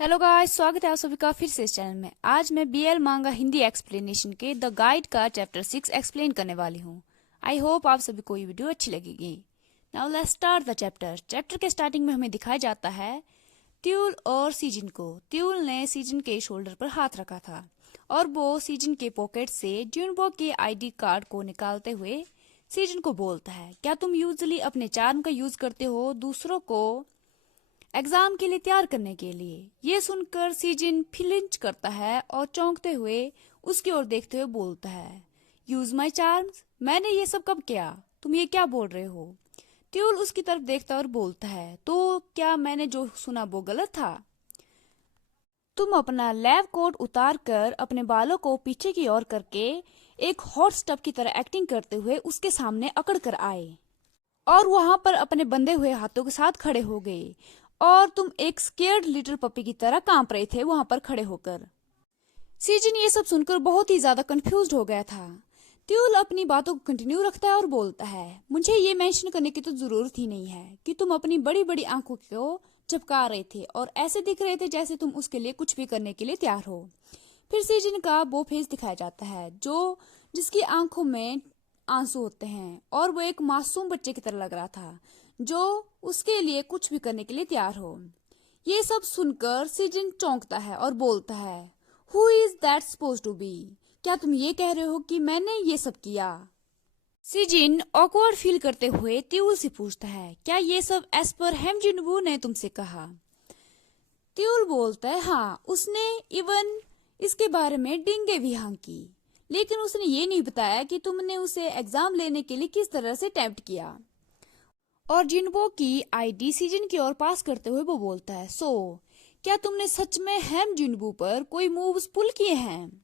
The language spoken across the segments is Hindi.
हेलो गाइस, स्वागत है आप सभी का फिर से इस चैनल में। आज मैं बीएल मांगा हिंदी एक्सप्लेनेशन के द गाइड का चैप्टर 6 एक्सप्लेन करने वाली हूँ। आई होप आप सभी को ये वीडियो अच्छी लगेगी। Now let's start the chapter. Chapter के स्टार्टिंग में हमें दिखाया जाता है त्यूल और सीजन को। त्यूल ने सीजन के शोल्डर पर हाथ रखा था और वो सीजन के पॉकेट से जुनबो के आईडी कार्ड को निकालते हुए सीजन को बोलता है, क्या तुम यूजुअली अपने चार्म का यूज करते हो दूसरों को एग्जाम के लिए तैयार करने के लिए? ये सुनकर सीजिन फिलिंच करता है और चौंकते हुए उसकी ओर देखते हुए बोलता है, यूज माई चार्म्स? मैंने ये सब कब किया? तुम ये क्या बोल रहे हो? त्यूल उसकी तरफ देखता और बोलता है, तो क्या मैंने जो सुना वो गलत था? तुम अपना लैब कोट उतार कर अपने बालों को पीछे की ओर करके एक हॉट स्टफ की तरह एक्टिंग करते हुए उसके सामने अकड़ कर आए और वहां पर अपने बंधे हुए हाथों के साथ खड़े हो गए और तुम एक स्केर्ड लिटिल पपी की तरह कांप रहे थे वहां पर खड़े होकर। सीजन ये सब सुनकर बहुत ही ज्यादा कंफ्यूज्ड हो गया था। त्यूल अपनी बातों को कंटिन्यू रखता है और बोलता है, मुझे ये मेंशन करने की तो जरूरत ही नहीं है कि तुम अपनी बड़ी बड़ी आंखों को झपका रहे थे और ऐसे दिख रहे थे जैसे तुम उसके लिए कुछ भी करने के लिए तैयार हो। फिर सीजन का वो फेस दिखाया जाता है जो जिसकी आंखों में आंसू होते हैं और वो एक मासूम बच्चे की तरह लग रहा था जो उसके लिए कुछ भी करने के लिए तैयार हो। ये सब सुनकर सीजन चौंकता है और बोलता है, who is that suppose to be? क्या तुम ये कह रहे हो कि मैंने ये सब किया? सीजिन ऑकवर्ड फील करते हुए त्यूल से पूछता है, क्या ये सब एज पर हेम जिनवू ने तुमसे कहा? त्यूल बोलता है, हाँ, उसने इवन इसके बारे में डिंगे भी हांकी, लेकिन उसने ये नहीं बताया कि तुमने उसे एग्जाम लेने के लिए किस तरह से टेम्प्ट किया। और जिनबो की आईडी सीजन की ओर पास करते हुए वो बोलता है, सो क्या तुमने सच में हैम जिनबू पर कोई मूव्स पुल किए हैं?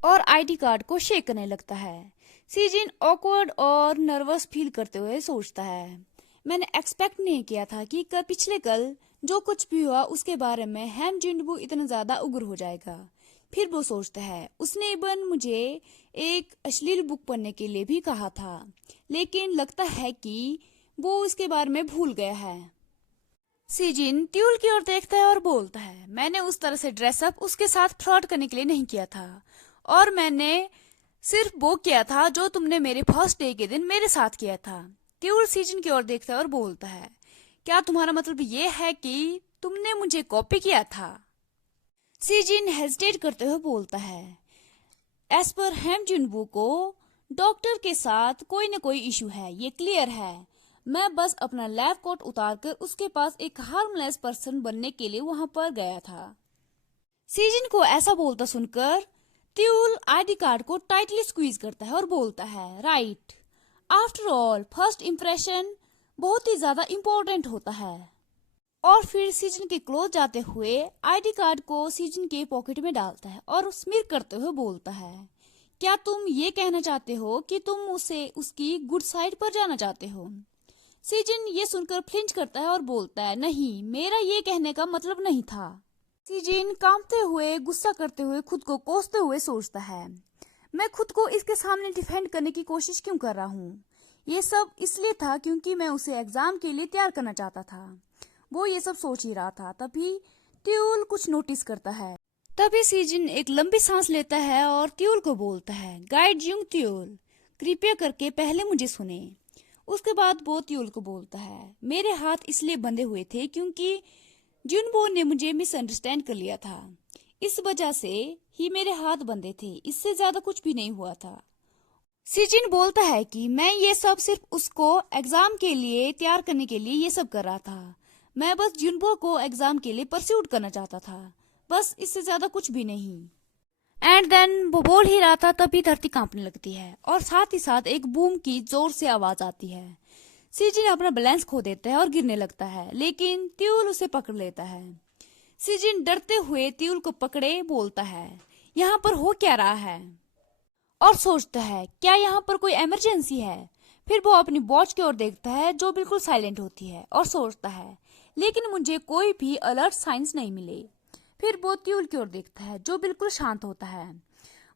और आईडी कार्ड को शेक करने लगता है। सीजन ऑकवर्ड और नर्वस फील करते हुए सोचता है, मैंने एक्सपेक्ट नहीं किया था कि पिछले कल जो कुछ भी हुआ उसके बारे में हैम जिनबू इतना ज्यादा उग्र हो जाएगा। फिर वो सोचता है, उसने इवन मुझे एक अश्लील बुक पढ़ने के लिए भी कहा था, लेकिन लगता है कि वो उसके बारे में भूल गया है। सीजिन त्यूल की ओर देखता है और बोलता है, मैंने उस तरह से ड्रेसअप उसके साथ फ्लर्ट करने के लिए नहीं किया था और मैंने सिर्फ वो किया था जो तुमने मेरे फर्स्ट डे के दिन मेरे साथ किया था। त्यूल सीजिन की ओर देखता है और बोलता है, क्या तुम्हारा मतलब ये है कि तुमने मुझे कॉपी किया था? सीजिन हेजिटेट करते हुए बोलता है, एज पर हेम जुनबू को डॉक्टर के साथ कोई न कोई इशू है, ये क्लियर है। मैं बस अपना लैब कोट उतारकर उसके पास एक हार्मलेस पर्सन बनने के लिए वहां पर गया था। सीजन को ऐसा बोलता सुनकर त्यूल आईडी कार्ड को टाइटली स्क्वीज करता है और बोलता है, right, after all first impression बहुत ही ज्यादा इम्पोर्टेंट होता है। और फिर सीजन के क्लोज जाते हुए आईडी कार्ड को सीजन के पॉकेट में डालता है और स्मिर करते हुए बोलता है, क्या तुम ये कहना चाहते हो कि तुम उसे उसकी गुड साइड पर जाना चाहते हो? सीजन ये सुनकर फ्लिंच करता है और बोलता है, नहीं, मेरा ये कहने का मतलब नहीं था। सीजन कांपते हुए गुस्सा करते हुए खुद को कोसते हुए सोचता है, मैं खुद को इसके सामने डिफेंड करने की कोशिश क्यों कर रहा हूँ? ये सब इसलिए था क्योंकि मैं उसे एग्जाम के लिए तैयार करना चाहता था। वो ये सब सोच ही रहा था, तभी त्यूल कुछ नोटिस करता है। तभी सीजन एक लंबी सांस लेता है और त्यूल को बोलता है, गाइड युंग त्यूल, कृपया करके पहले मुझे सुने। उसके बाद वो त्यूल को बोलता है, मेरे हाथ इसलिए बंधे हुए थे क्योंकि जुनबो ने मुझे मिसअंडरस्टैंड कर लिया था, इस वजह से ही मेरे हाथ बंधे थे, इससे ज्यादा कुछ भी नहीं हुआ था। सीजिन बोलता है कि मैं ये सब सिर्फ उसको एग्जाम के लिए तैयार करने के लिए ये सब कर रहा था। मैं बस जुनबो को एग्जाम के लिए परस्यूट करना चाहता था, बस इससे ज्यादा कुछ भी नहीं। एंड देन वो बोल ही रहा था तभी धरती कांपने लगती है और साथ ही साथ एक बूम की जोर से आवाज आती है। सीजिन अपना बैलेंस खो देता है और गिरने लगता है, लेकिन त्यूल उसे पकड़ लेता है। सीजिन डरते हुए त्यूल को पकड़े बोलता है, यहाँ पर हो क्या रहा है? और सोचता है, क्या यहाँ पर कोई इमरजेंसी है? फिर वो अपनी वॉच की ओर देखता है जो बिल्कुल साइलेंट होती है और सोचता है, लेकिन मुझे कोई भी अलर्ट साइंस नहीं मिले। फिर वो त्यूल की ओर देखता है जो बिल्कुल शांत होता है।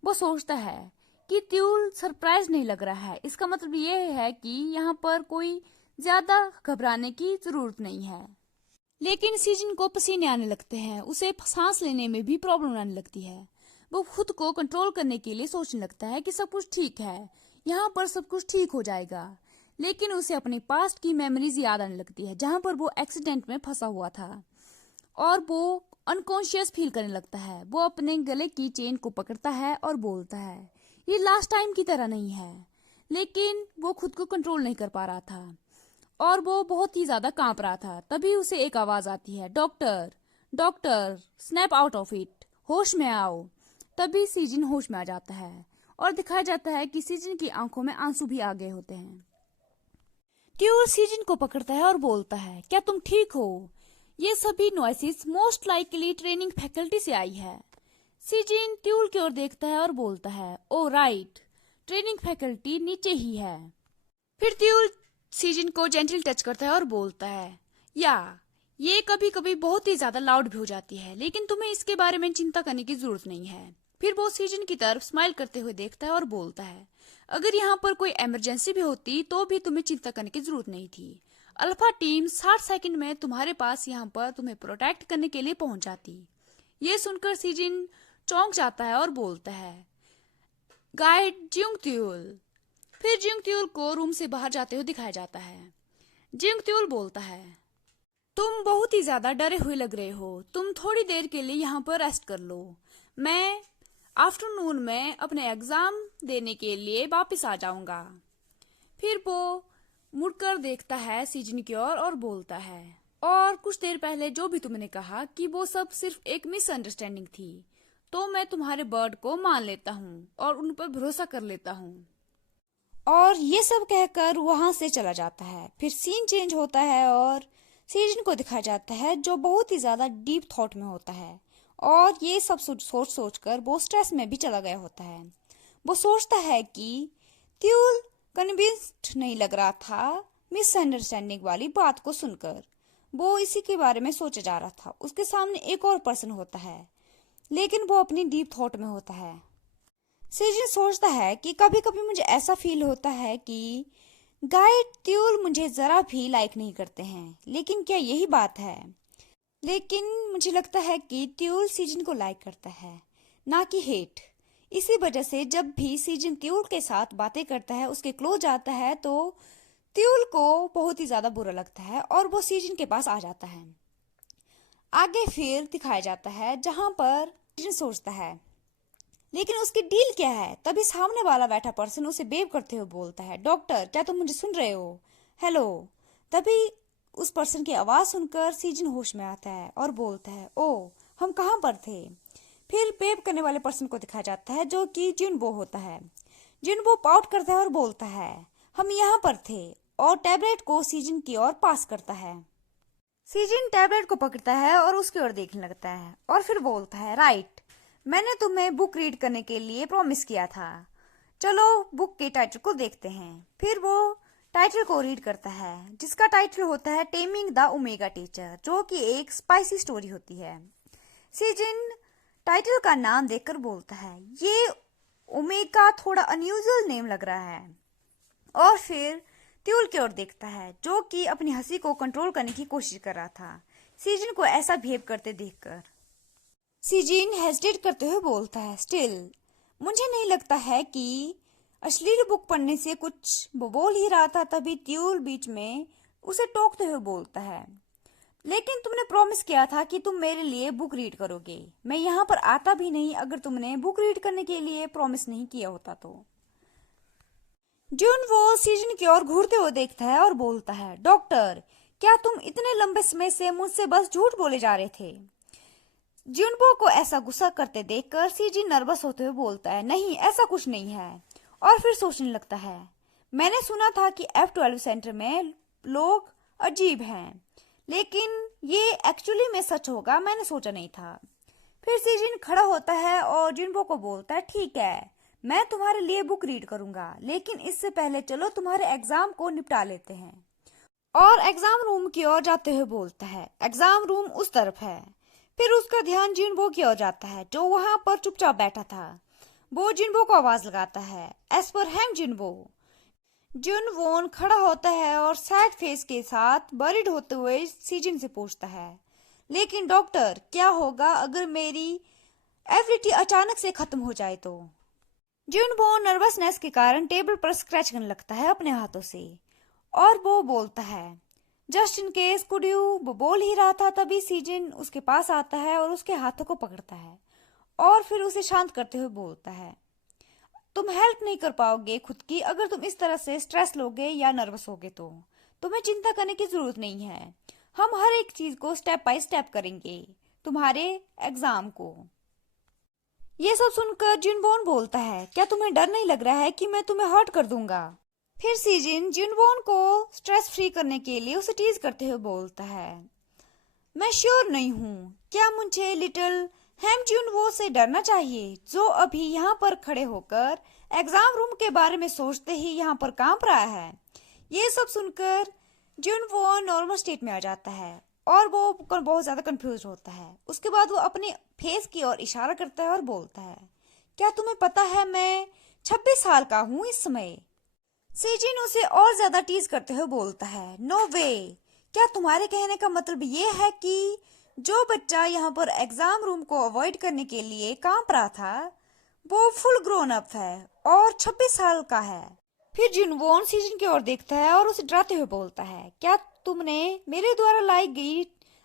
वो सोचता है कि त्यूल सरप्राइज नहीं लग रहा है, इसका मतलब ये है कि यहाँ पर कोई ज्यादा घबराने की जरूरत नहीं है। लेकिन सीजन को पसीने आने लगते हैं, उसे सांस लेने में भी प्रॉब्लम आने लगती है। वो खुद को कंट्रोल करने के लिए सोचने लगता है कि सब कुछ ठीक है, यहाँ पर सब कुछ ठीक हो जाएगा। लेकिन उसे अपने पास्ट की मेमोरीज याद आने लगती है, जहाँ पर वो एक्सीडेंट में फंसा हुआ था, और वो अनकॉन्शियस फील करने लगता है। वो अपने गले की चेन को पकड़ता है और बोलता है, ये लास्ट टाइम की तरह नहीं है। लेकिन वो खुद को कंट्रोल नहीं कर पा रहा था और वो बहुत ही ज्यादा कांप रहा था। तभी उसे एक आवाज आती है, doctor doctor, snap out of it, होश में आओ। तभी सीजन होश में आ जाता है और दिखाया जाता है कि सीजन की आंखों में आंसू भी आ गए होते हैं। ट्यूल सीजन को पकड़ता है और बोलता है, क्या तुम ठीक हो? ये सभी noises most likely training faculty से आई है। सीजन ट्यूल की ओर देखता है और बोलता है, ओ राइट, ट्रेनिंग फैकल्टी नीचे ही है। फिर ट्यूल सीजन को जेंटल टच करता है और बोलता है, या ये कभी कभी बहुत ही ज्यादा लाउड भी हो जाती है, लेकिन तुम्हें इसके बारे में चिंता करने की जरूरत नहीं है। फिर वो सीजन की तरफ स्माइल करते हुए देखता है और बोलता है, अगर यहाँ पर कोई इमरजेंसी भी होती तो भी तुम्हें चिंता करने की जरूरत नहीं थी। अल्फा टीम 60 सेकंड में तुम्हारे पास यहाँ पर तुम्हें प्रोटेक्ट करने के लिए पहुंच जाती। ये सुनकर सीजन चौंक जाता है और बोलता है, गाइड जिंग त्यूल। फिर जिंग त्यूल को रूम से बाहर जाते हुए दिखाया जाता है। जिंग त्यूल बोलता है, तुम बहुत ही ज्यादा डरे हुए लग रहे हो, तुम थोड़ी देर के लिए यहाँ पर रेस्ट कर लो। मैं आफ्टरनून में अपने एग्जाम देने के लिए वापस आ जाऊंगा। फिर वो मुड़कर देखता है सीजन की ओर और बोलता है, और कुछ देर पहले जो भी तुमने कहा कि वो सब सिर्फ एक मिसअंडरस्टैंडिंग थी, तो मैं तुम्हारे वर्ड को मान लेता हूँ और उन पर भरोसा कर लेता हूँ। और ये सब कहकर वहां से चला जाता है। फिर सीन चेंज होता है और सीजन को दिखाया जाता है जो बहुत ही ज्यादा डीप थॉट में होता है, और ये सब सोच सोच कर वो स्ट्रेस में भी चला गया होता है। वो सोचता है कि त्यूल कन्विंस्ड नहीं लग रहा था मिसअंडरस्टैंडिंग वाली बात को सुनकर। वो इसी के बारे में सोचा जा रहा था। उसके सामने एक और पर्सन होता है, लेकिन वो अपनी डीप थॉट में होता है। सीजन सोचता है कि कभी कभी मुझे ऐसा फील होता है कि गाइड त्यूल मुझे जरा भी लाइक नहीं करते हैं, लेकिन क्या यही बात है? लेकिन मुझे लगता है कि त्यूल सीजन को लाइक करता है, ना कि हेट। इसी वजह से जब भी सीजन त्यूल के साथ बातें करता है, उसके क्लोज आता है, तो त्यूल को बहुत ही ज्यादा बुरा लगता है और वो सीजन के पास आ जाता है। आगे फिर दिखाया जाता है जहां पर सीजन सोचता है, लेकिन उसकी डील क्या है? तभी सामने वाला बैठा पर्सन उसे बेव करते हुए बोलता है, डॉक्टर, क्या तुम मुझे सुन रहे हो? हेलो। तभी उस पर्सन की आवाज सुनकर सीजन होश में आता है और बोलता है, ओ, हम कहाँ पर थे? फिर बेव करने वाले पर्सन को दिखाया जाता है जो कि जिनबो होता है। जिनबो पाउट करता है और बोलता है, हम यहाँ पर थे, और टैबलेट को सीजन की ओर पास करता है। सीजन टैबलेट को पकड़ता है और उसकी ओर देखने लगता है और फिर बोलता है, राइट, मैंने तुम्हें बुक रीड करने के लिए प्रॉमिस किया था। चलो बुक के टाइटल को देखते हैं। फिर वो टाइटल को रीड करता है, जिसका टाइटल होता है टेमिंग द ओमेगा टीचर, जो कि एक स्पाइसी स्टोरी होती है। सीजन टाइटल का नाम देखकर बोलता है, ये ओमेगा थोड़ा अनयूजुअल नेम लग रहा है। और फिर त्यूल की ओर देखता है, जो कि अपनी हंसी को कंट्रोल करने की कोशिश कर रहा था सीजन को ऐसा बिहेव करते देखकर। सीजन हेजिटेट करते हुए बोलता है, स्टिल मुझे नहीं लगता है कि अश्लील बुक पढ़ने से कुछ वो बोल ही रहा था। तभी त्यूल बीच में उसे टोकते हुए बोलता है, लेकिन तुमने प्रॉमिस किया था कि तुम मेरे लिए बुक रीड करोगे। मैं यहाँ पर आता भी नहीं अगर तुमने बुक रीड करने के लिए प्रॉमिस नहीं किया होता तो। जून वो सीजन की ओर घूरते हुए देखता है और बोलता है, डॉक्टर, क्या तुम इतने लंबे समय से मुझसे बस झूठ बोले जा रहे थे? जिनबो को ऐसा गुस्सा करते देखकर सीजन नर्वस होते हुए बोलता है, नहीं, ऐसा कुछ नहीं है। और फिर सोचने लगता है, मैंने सुना था कि F12 सेंटर में लोग अजीब हैं, लेकिन ये एक्चुअली में सच होगा, मैंने सोचा नहीं था। फिर सीजन खड़ा होता है और जिनबो को बोलता है, ठीक है, मैं तुम्हारे लिए बुक रीड करूंगा, लेकिन इससे पहले चलो तुम्हारे एग्जाम को निपटा लेते हैं। और एग्जाम रूम की ओर जाते हुए बोलता है, एग्जाम रूम उस तरफ है। फिर उसका ध्यान जिनबो की ओर जाता है, जो वहां पर चुपचाप बैठा था। वो जिनबो को आवाज लगाता है, एज पर हैंड जिनबो। जुन वोन खड़ा होता है और सैड फेस के साथ बरीड होते हुए सीजन से पूछता है, लेकिन डॉक्टर क्या होगा अगर मेरी एबिलिटी अचानक से खत्म हो जाए तो? जुन वोन नर्वसनेस के कारण टेबल पर स्क्रैच करने लगता है अपने हाथों से और वो बोलता है, just in case could you. वो बोल ही रहा था तभी सीजन उसके पास आता है और उसके हाथों को पकड़ता है और फिर उसे शांत करते हुए बोलता है, तुम हेल्प नहीं कर पाओगे खुद की अगर तुम इस तरह से स्ट्रेस लोगे या नर्वस होगे तो तुम्हें चिंता करने की जरूरत नहीं है। हम हर एक चीज को स्टेप बाय स्टेप करेंगे, तुम्हारे एग्जाम को। ये सब सुनकर जिनबोन बोलता है, क्या तुम्हें डर नहीं लग रहा है कि मैं तुम्हें हर्ट कर दूंगा? फिर सीजिन जिनबोन को स्ट्रेस फ्री करने के लिए उसे टीज करते हुए बोलता है, मैं श्योर नहीं हूँ, क्या मुझे लिटिल हेम जुनवो से डरना चाहिए जो अभी यहाँ पर खड़े होकर एग्जाम रूम के बारे में सोचते ही यहाँ पर कांप रहा है। ये सब सुनकर जुनवो नॉर्मल स्टेट में आ जाता है और वो बहुत ज्यादा कंफ्यूज होता है। उसके बाद वो अपने फेस की ओर इशारा करता है और बोलता है, क्या तुम्हें पता है मैं 26 साल का हूँ इस समय? सीजिन उसे और ज्यादा टीज करते हुए बोलता है, नो वे, क्या तुम्हारे कहने का मतलब ये है कि जो बच्चा यहाँ पर एग्जाम रूम को अवॉइड करने के लिए कांप रहा था वो फुल ग्रोन अप है और 26 साल का है? फिर जुनवोन सीजन की ओर देखता है और उसे डराते हुए बोलता है, क्या तुमने मेरे द्वारा लाई गई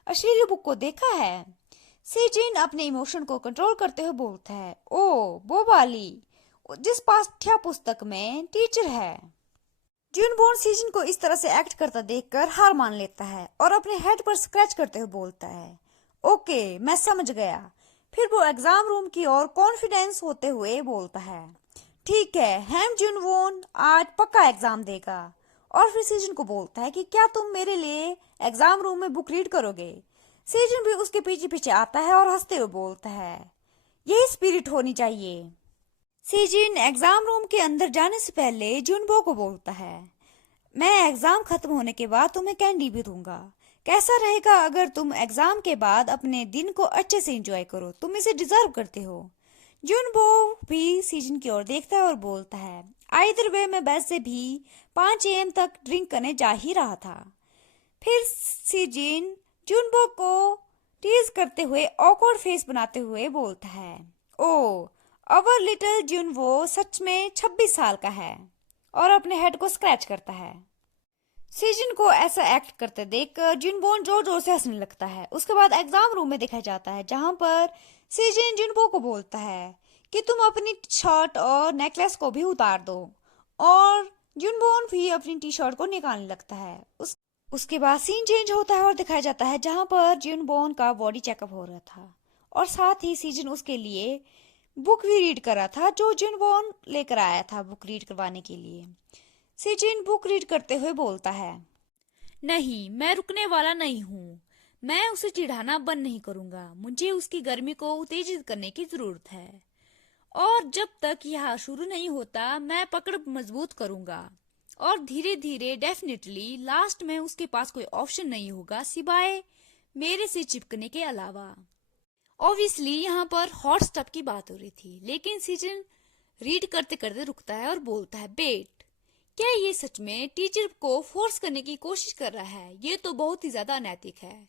अश्लील बुक को देखा है? सीजिन अपने इमोशन को कंट्रोल करते हुए बोलता है, ओ वो वाली जिस पाठ्य पुस्तक में टीचर है। जुनबोन सीजन को इस तरह से एक्ट करता देखकर हार मान लेता है और अपने हेड पर स्क्रैच करते हुए बोलता है, ओके मैं समझ गया। फिर वो एग्जाम रूम की ओर कॉन्फिडेंस होते हुए बोलता है, ठीक है हैम जुनवोन आज पक्का एग्जाम देगा। और फिर सीजन को बोलता है कि क्या तुम मेरे लिए एग्जाम रूम में बुक रीड करोगे? सीजन भी उसके पीछे पीछे आता है और हंसते हुए बोलता है, यही स्पिरिट होनी चाहिए। सीजिन एग्जाम रूम के अंदर जाने से पहले जुनबो को बोलता है, मैं एग्जाम खत्म होने के बाद तुम्हें कैंडी भी दूंगा। कैसा रहेगा अगर तुम एग्जाम के बाद अपने दिन को अच्छे से एंजॉय करो, तुम इसे डिजर्व करते हो। जुनबो भी सीजन की ओर देखता है और बोलता है, आइदर वे मैं वैसे भी 5 AM तक ड्रिंक करने जा ही रहा था। फिर सीजिन जुनबो को टीज करते हुए ऑकवर्ड फेस बनाते हुए बोलता है, ओ अवर लिटिल जुनवो सच में 26 साल का है और अपने हेड को स्क्रैच करता है। सीजन को ऐसा एक्ट करते देखकर जुनबोन जोर जोर से हंसने लगता है। उसके बाद एग्जाम रूम में दिखाया जाता है जहां पर सीजन जुनबो को बोलता है कि तुम अपनी शर्ट और नेकलेस को भी उतार दो और जुनबोन भी अपनी टी शर्ट को निकालने लगता है। उसके बाद सीन चेंज होता है और दिखाया जाता है जहां पर जुनबोन का बॉडी चेकअप हो रहा था और साथ ही सीजन उसके लिए बुक भी रीड कर रहा था जो जुनबोन लेकर आया था बुक रीड करवाने के लिए। सीजिन बुक रीड करते हुए बोलता है, नहीं मैं रुकने वाला नहीं हूँ, मैं उसे चिढ़ाना बंद नहीं करूंगा, मुझे उसकी गर्मी को उत्तेजित करने की जरूरत है और जब तक यह शुरू नहीं होता मैं पकड़ मजबूत करूंगा और धीरे धीरे डेफिनेटली लास्ट में उसके पास कोई ऑप्शन नहीं होगा सिवाय मेरे से चिपकने के अलावा। ऑब्वियसली यहाँ पर हॉट स्टफ की बात हो रही थी, लेकिन सीजन रीड करते करते रुकता है और बोलता है, बेट क्या ये सच में टीचर को फोर्स करने की कोशिश कर रहा है? ये तो बहुत ही ज्यादा अनैतिक है।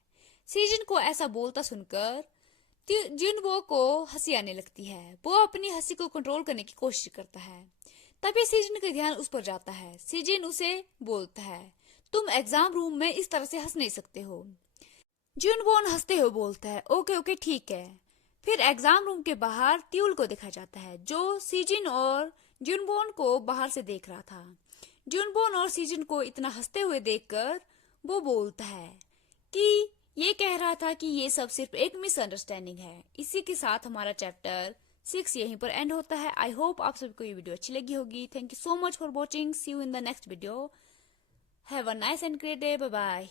सीजन को ऐसा बोलता सुनकर जिनबो को हंसी आने लगती है। वो अपनी हंसी को कंट्रोल करने की कोशिश करता है। तभी सीजन का ध्यान उस पर जाता है। सीजन उसे बोलता है, तुम एग्जाम रूम में इस तरह से हंस नहीं सकते हो। जुनबोन हंसते हुए बोलता है, ओके ओके ठीक है। फिर एग्जाम रूम के बाहर त्यूल को देखा जाता है जो सीजिन और जुनबोन को बाहर से देख रहा था। जुनबोन और सीजिन को इतना हंसते हुए देखकर वो बोलता है कि ये कह रहा था कि ये सब सिर्फ एक मिसअंडरस्टैंडिंग है। इसी के साथ हमारा चैप्टर 6 यहीं पर एंड होता है। आई होप आप सबको ये वीडियो अच्छी लगी होगी। Thank you so much for watching. See you in the next video. Have a nice and great day. Bye bye.